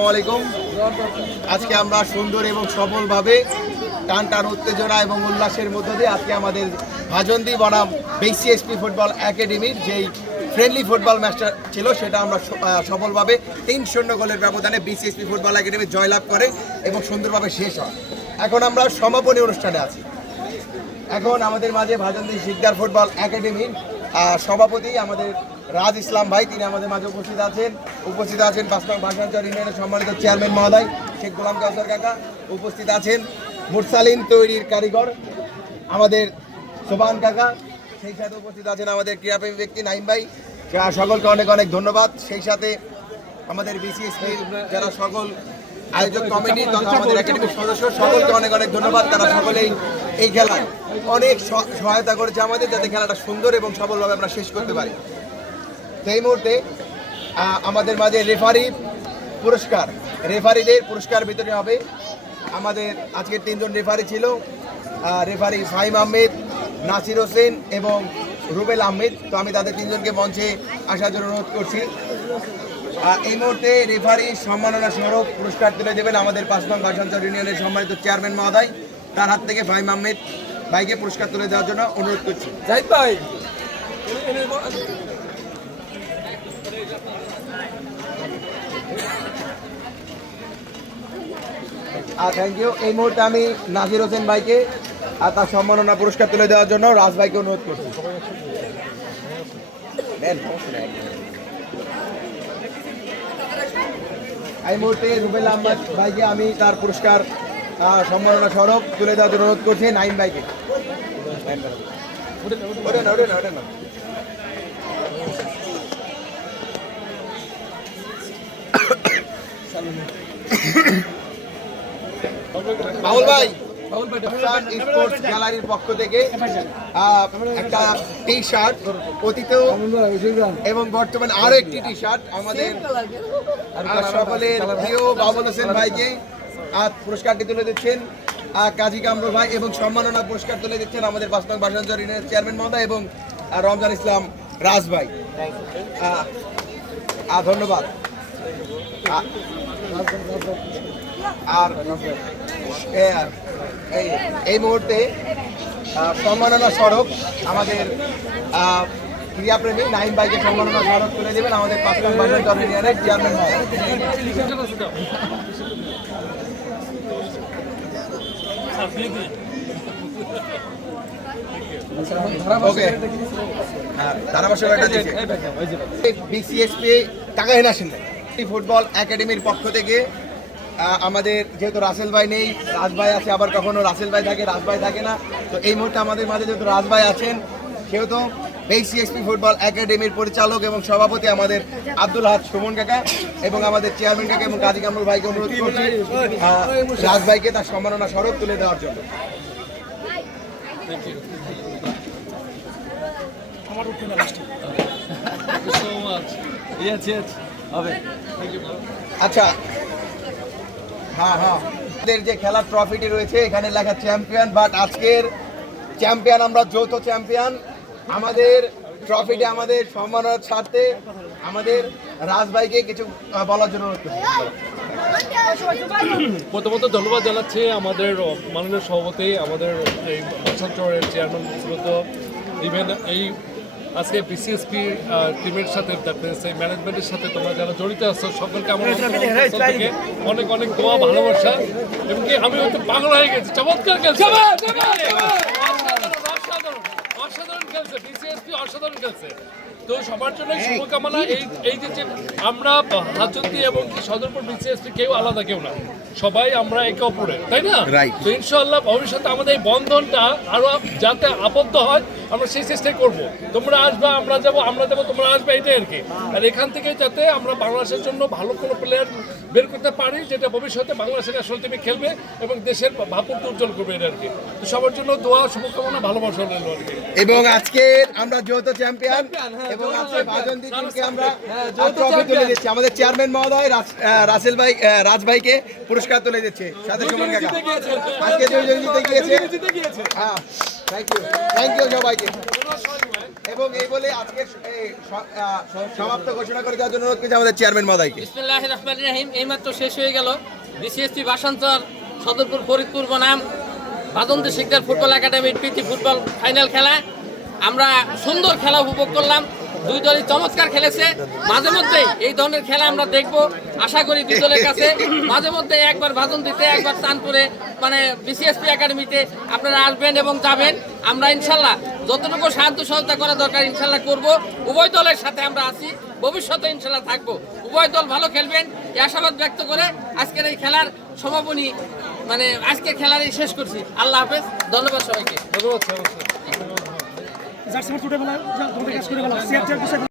আসসালামাইকুম। আজকে আমরা সুন্দর এবং সফলভাবে টান উত্তেজনা এবং উল্লাসের মধ্য দিয়ে আজকে আমাদের ভাজন্দি বনাম বিসিএসপি ফুটবল একাডেমির যেই ফ্রেন্ডলি ফুটবল ম্যাচটা ছিল সেটা আমরা সফলভাবে 3-0 গোলের ব্যবধানে বিসিএসপি ফুটবল একাডেমি জয়লাভ করে এবং সুন্দরভাবে শেষ হয়। এখন আমরা সমাপনী অনুষ্ঠানে আছি। এখন আমাদের মাঝে ভাজন্দি শিকদার ফুটবল একাডেমির সভাপতি আমাদের রাজ ইসলাম ভাই, তিনি আমাদের মাঝে উপস্থিত আছেন। 5 নং ভাষাঞ্চল ইউনিয়নের সম্মানিত চেয়ারম্যান মহোদয় শেখ গোলাম কাউসার কাকা উপস্থিত আছেন। মুরসালিন তৈরির কারিগর আমাদের সোবান কাকা, সেই সাথে উপস্থিত আছেন আমাদের ক্রীড়াপ্রেমী ব্যক্তি নাইম ভাই। সকলকে অনেক অনেক ধন্যবাদ। সেই সাথে আমাদের বিসিএসপির যারা সকল আয়োজক কমিটি তথা আমাদের একাডেমির সদস্য, সকলকে অনেক অনেক ধন্যবাদ। তারা সকলেই এই খেলায় অনেক সহায়তা করেছে আমাদের, যাতে খেলাটা সুন্দর এবং সফলভাবে আমরা শেষ করতে পারি। এই মুহূর্তে আমাদের মাঝে রেফারিদের পুরস্কার বিতরণ হবে। আমাদের আজকে 3 জন রেফারি ছিল, রেফারি ফাহিম আহমেদ, নাসির হোসেন এবং রুবেল আহমেদ। তো আমি তাদের 3 জনকে মঞ্চে আসার জন্য অনুরোধ করছি। এই মুহূর্তে রেফারি সম্মাননা স্বরূপ পুরস্কার তুলে দেবেন আমাদের 5 নং ভাষাঞ্চল ইউনিয়নের সম্মানিত চেয়ারম্যান মহোদয়। তার হাত থেকে ফাহিম আহমেদ ভাইকে পুরস্কার তুলে দেওয়ার জন্য অনুরোধ করছি। Thank you. এই মুহূর্তে আমি নাসির হোসেন ভাইকে আর তার সম্মাননা পুরস্কার তুলে দেওয়ার জন্য রাজ ভাইকে অনুরোধ করছি। এই মুহূর্তে রুবেল আহমদ ভাইকে আমি তার পুরস্কার সম্মাননা স্বরূপ তুলে দেওয়ার জন্য অনুরোধ করছি নাইম ভাইকে। বাউল ভাই স্পোর্টস গ্যালারির পক্ষ থেকে একটা টি শার্ট, অতীত এবং বর্তমানে আরো একটি টি শার্ট আমাদের সকলের প্রিয় বাবুল হোসেন ভাইকে পুরস্কারটি তুলে দিচ্ছেন কাজী কামরুল ভাই, এবং সম্মাননা পুরস্কার তুলে দিচ্ছেন আমাদের 5 নং ভাষাঞ্চল ইউনিয়নের চেয়ারম্যান মহোদয় এবং রমজান ইসলাম রাজ ভাই। ধন্যবাদ। আর এই মুহূর্তে সম্মাননা স্বরূপ আমাদের ক্রীড়াপ্রেমী নাইম ভাইকে সম্মাননা স্বরূপ তুলে দেবেন আমাদের 5 নং ভাষাঞ্চল ইউনিয়নের চেয়ারম্যান মহোদয়। বিসিএসপি টাকা হেনাসেন ফুটবল একাডেমির পক্ষ থেকে আমাদের যেহেতু রাসেল ভাই নেই, রাজ ভাই আছে, আবার কখনো রাসেল ভাই থাকে, রাজ ভাই থাকে না। তো এই মুহূর্তে আমাদের মাঝে যেহেতু রাজ ভাই আছেন, সেহেতু বিসিএসপি ফুটবল একাডেমির পরিচালক এবং সভাপতি আমাদের আব্দুল হাদ সুমন কাকা এবং আমাদের চেয়ারম্যান কাকা এবং কাজী কামরুল ভাইকে অনুরোধ করছি রাজ ভাইকে তার সম্মাননা স্বরূপ তুলে দেওয়ার জন্য। আচ্ছা, আমাদের যে খেলার ট্রফিটি রয়েছে এখানে লেখা চ্যাম্পিয়ন, বাট আজকের চ্যাম্পিয়ন আমরা যৌথ চ্যাম্পিয়ন। আমাদের ট্রফিটি আমাদের সম্মাননার স্বার্থে আমাদের রাজ ভাইকে কিছু বলার জন্য অনুরোধ করছি। প্রথমত ধন্যবাদ জানাচ্ছি আমাদের মাননীয় সভাপতি, আমাদের এই ভাষাঞ্চলের চেয়ারম্যান, ইভেন এই আজকে বিসিএসপি টিমের সাথে ম্যানেজমেন্টের সাথে তোমরা যারা জড়িত আছো সকলকে আমার অনেক অনেক দোয়া, ভালোবাসা, এবং কি আমি হয়তো পাগল হয়ে গেছি। চমৎকার খেলছে, অসাধারণ খেলছে বিসিএসপি, অসাধারণ খেলছে। তো সবার জন্য শুভকামনা। এই যে আমরা হাজন্তি এবং কি সদরপুর বিসিএসপি কেউ আলাদা কেউ না, সবাই আমরা একে অপরের, তাই না? তো ইনশাআল্লাহ ভবিষ্যতে আমাদের এই বন্ধনটা আরো যাতে আবদ্ধ হয় আমরা সেই চেষ্টাই করবো। তোমরা আসবা, আমরা যাবো, তোমরা আসবে, এটাই আর কি। আর এখান থেকে যাতে আমরা বাংলাদেশের জন্য ভালো কোনো প্লেয়ার বের করতে পারি, যেটা ভবিষ্যতে বাংলাদেশের ন্যাশনাল টিমে খেলবে এবং দেশের ভাবমূর্তি উজ্জ্বল করবে, এটা আর কি। তো সবার জন্য দোয়া, শুভকামনা, ভালোবাসা রইল আর কি। এবং আজকে আমরা যৌথ চ্যাম্পিয়ন এবং আজকে ভাজন্তি টিমকে আমরা ট্রফি তুলে দিচ্ছি। আমাদের চেয়ারম্যান মহোদয় রাসেল ভাই, রাজ ভাইকে পুরস্কার তুলে দিচ্ছে সাথে সুমন কাকা। আজকে দুইজন জিতে গিয়েছে। থ্যাংক ইউ সবাইকে। এবং এই বলে আজকে সমাপ্ত ঘোষণা করে দেওয়ার জন্য অনুরোধ করছি আমাদের চেয়ারম্যান মহোদয়কে। বিসমিল্লাহির রহমানির রহিম। এইমাত্র শেষ হয়ে গেল বিসিএসপি বাসান্তর সদরপুর ফরিদপুর বনাম বাদন্তি শিকদার ফুটবল একাডেমির প্রীতি ফুটবল ফাইনাল খেলা। আমরা সুন্দর খেলা উপভোগ করলাম, দুই দলই চমৎকার খেলেছে। মাঝে মধ্যে এই ধরনের খেলা আমরা দেখব আশা করি দুই দলের কাছে। মাঝে মধ্যে একবার বাদন্তিতে একবার চাঁদপুরে মানে বিসিএসপি একাডেমিতে আপনারা আসবেন এবং যাবেন। আমরা ইনশাল্লাহ যতটুকু সাহায্য সহযোগিতা করা দরকার ইনশাল্লাহ করব। উভয় দলের সাথে আমরা আছি, ভবিষ্যতে ইনশাল্লাহ থাকবো। উভয় দল ভালো খেলবেন এই আশাবাদ ব্যক্ত করে আজকের এই খেলার সমাপনী মানে আজকের খেলার এই শেষ করছি। আল্লাহ হাফেজ, ধন্যবাদ সবাইকে। ধন্যবাদ। জার্সি ছুটে বেলা তোমাদের কাজ করে বেলা